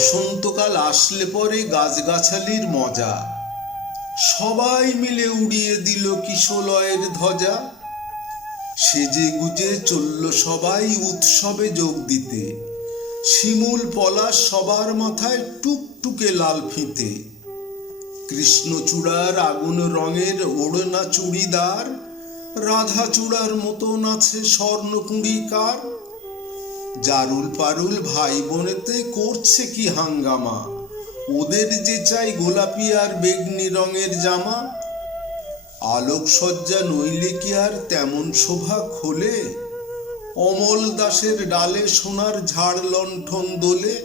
বসন্তকাল আসলে পরে গাছগাছালির মজা, সবাই মিলে উড়িয়ে দিল কিশলয়ের ধ্বজা। সেজে গুজে চলল সবাই উৎসবে যোগ দিতে, শিমুল পলাশ সবার মাথায় টুকটুকে লাল ফিতে। কৃষ্ণচূড়ার আগুন রঙের ওড়না চুড়িদার, রাধা চূড়ার মতন আছে স্বর্ণকুঁড়িকার। জারুল পারুল ভাই বোনেতে করছে কি হাঙ্গামা, ওদের যে চাই গোলাপি আর বেগনি রঙের জামা। আলোকসজ্জা নইলে কি আর তেমন শোভা খোলে, অমল দাসের ডালে সোনার ঝাড় লণ্ঠন দোলে।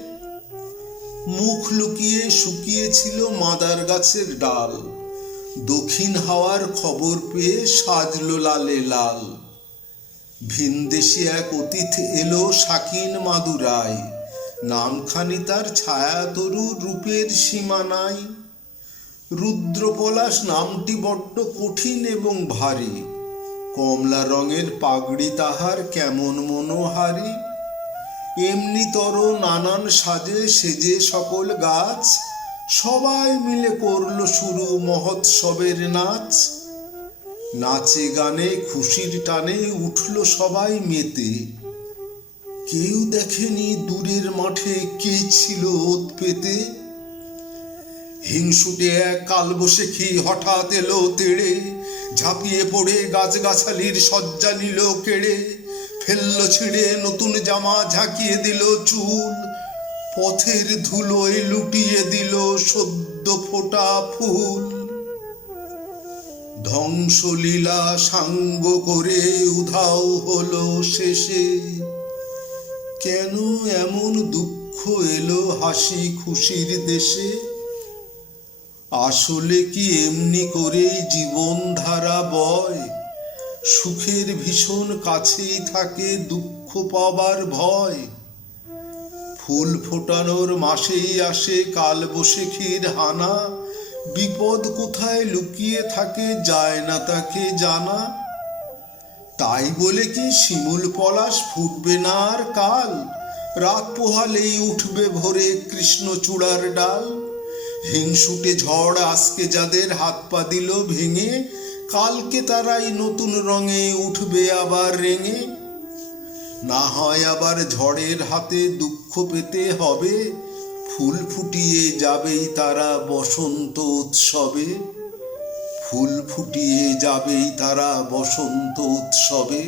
মুখ লুকিয়ে শুকিয়েছিল মাদার গাছের ডাল, দক্ষিণ হাওয়ার খবর পেয়ে সাজলো লালে লাল। ভিনদেশি এক অতিথি এলো শাকিন মাদুরায়, নামখানি তার ছায়া তরু রূপের সীমা নাই। রুদ্রপলাশ নামটি বড্ড কঠিন এবং ভারী, কমলা রঙের পাগড়ি তাহার কেমন মনোহারী। এমনিতর নানান সাজে সেজে সকল গাছ, সবাই মিলে করল শুরু মহোৎসবের নাচ। নাচে গানে খুশির টানে উঠল সবাই মেতে, কেউ দেখেনি দূরের মাঠে কে ছিল ওত পেতে। হিংসুটে এক কালবৈশাখী হঠাৎ এলো তেড়ে, ঝাঁপিয়ে পড়ে গাছগাছালির সজ্জা নিল কেড়ে। ফেলল ছিঁড়ে নতুন জামা, ঝাঁকিয়ে দিল চুল, পথের ধুলোয় লুটিয়ে দিল সদ্য ফোটা ফুল। ধ্বংসলীলা সাঙ্গ করে উধাও হলো শেষে, কেন এমন দুঃখ এলো হাসি খুশির দেশে। আসলে কি এমনি করেই জীবন ধারা বয়, সুখের ভীষণ কাছেই থাকে দুঃখ পাবার ভয়। ফুল ফোটানোর মাসেই আসে কালবৈশাখীর হানা, বিপদ কোথায় লুকিয়ে থাকে যায় না তাকে জানা। তাই বলে কি শিমুল পলাশ ফুটবে না আর কাল, রাত পোহালেই উঠবে ভোরে কৃষ্ণচূড়ার ডাল। হিংসুটে ঝড় আজকে যাদের হাত পা দিল ভেঙে, কালকে তারাই নতুন রঙে উঠবে আবার রেঙে। না হয় আবার ঝড়ের হাতে দুঃখ পেতে হবে, ফুল ফুটিয়ে যাবেই তারা বসন্ত উৎসবে। ফুল ফুটিয়ে যাবেই তারা বসন্ত উৎসবে।